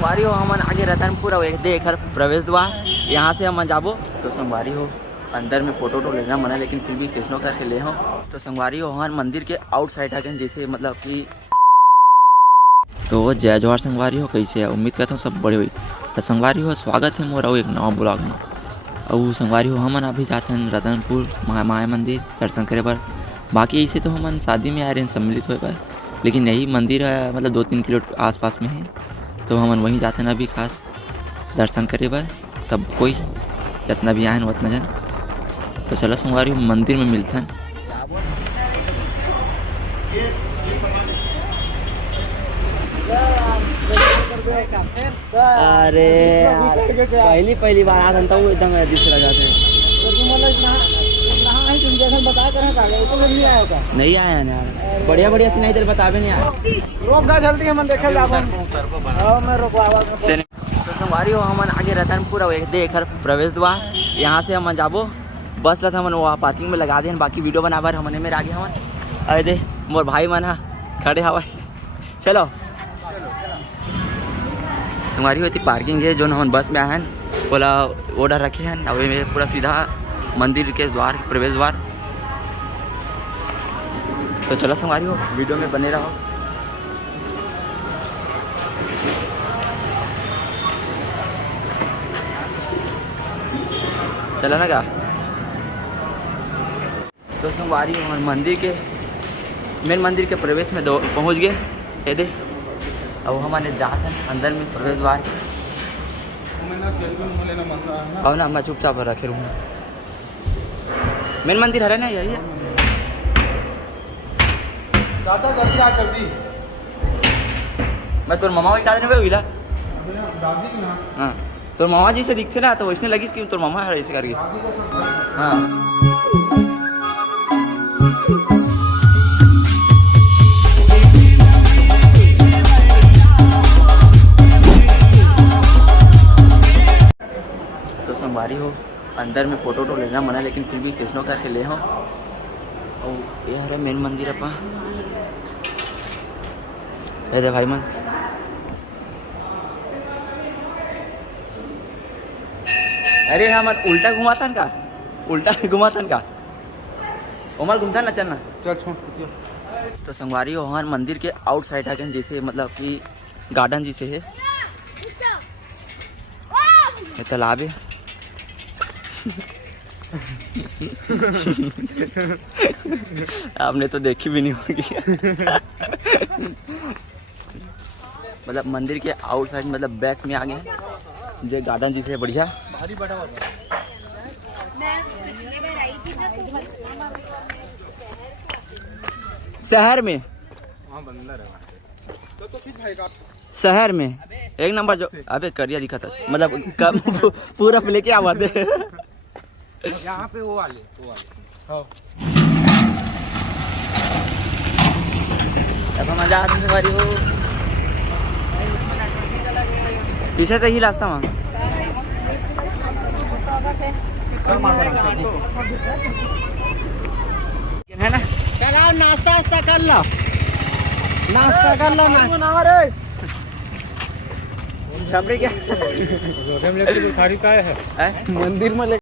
संगवारी हो हमन आगे रतनपुर और एक घर प्रवेश द्वार यहाँ से हम जाबो। तो संगवारी हो अंदर में फोटो तो लेना मना, लेकिन फिर भी स्टेशनों करके ले हो। तो संगवारी हो हमारे मंदिर के आउटसाइड है जैसे मतलब कि तो जय जोहार संगवारी हो, कैसे है? उम्मीद करता हूँ सब बड़े हुई। तो संगवारी हो स्वागत है मोर एक नवा ब्लॉग में। और संगवारी हो हमन अभी जाते हैं रतनपुर महामाया मंदिर दर्शन करे बर। बाकी ऐसे तो हमन शादी में आ रहे हैं सम्मिलित होए पर, लेकिन यही मंदिर है मतलब 2-3 किलो आसपास में है, तो हमन वहीं जाते हैं अभी खास दर्शन करे बर। सब कोई जितना भी आए हैं उतना जन। तो चलो संगवारी हो मंदिर में मिलते हैं। अरे पहली बार आ था वो एकदम दूसरा जाते हैं। तो नहीं आया का? नहीं आया ना यार, बढ़िया सी नहीं इधर बतावे नहीं यार। रोक दा जल्दी हमन देखे जाबन। हां मैं रोकवावा। तो संगवारी हो हमन आगे रतनपुर और एक घर प्रवेश द्वार यहाँ से हम जाबो। बस ला हमन वहाँ पार्किंग में लगा दें, बाकी वीडियो बनाबर हमने में आगे हमन अरे दे मोर भाई मन हा खड़े हवा। चलो संगवारी होती पार्किंग है जो हम बस में आए हैं बोला ऑर्डर रखे हैं। अब में पूरा सीधा मंदिर के द्वार प्रवेश द्वार। तो चलो संगवारी हो वीडियो में बने रहो। चला ना क्या? तो संगवारी हो मंदिर के मेन मंदिर के प्रवेश में पहुंच गए। ये दे अब हमारे जाते हैं अंदर में प्रवेश द्वार। और ना मैं चुपचाप रखे रहूँगा। मेन मंदिर है ना यही है। चाचा जल्दी आ जल्दी। मैं तोर मामा का देने हुईला। दादी ना। हाँ तोर मामा जी से दिखते ना, तो वैसने लगी कि तोर मामा है ऐसे करके। हाँ संगवारी हो अंदर में फोटो तो लेना मना, लेकिन फिर भी स्टेशनों करके ले हो। और ये हरे मेन मंदिर अपा दे भाई मन। अरे हमन उल्टा घुमातन का, उल्टा घुमातन का उमर घूमता ना चलना। चल छोड़। तो संगवारी हो हमारे मंदिर के आउटसाइड है जैसे मतलब कि गार्डन जैसे है, तालाब है। आपने तो देखी भी नहीं होगी। मतलब मंदिर के आउटसाइड मतलब बैक में आ गए हैं जो गार्डन जिसे बढ़िया शहर में। शहर में एक नंबर जो अबे करिया दिखा था मतलब कब पूरा लेके आवा थे। यहाँ पे वो वाले हाँ। अब मजा आता है संगवारी हो। पीछे से ही रास्ता वहाँ है ना। चलो नाश्ता कर लो, नाश्ता कर लो ना रे। छपरी क्या मंदिर में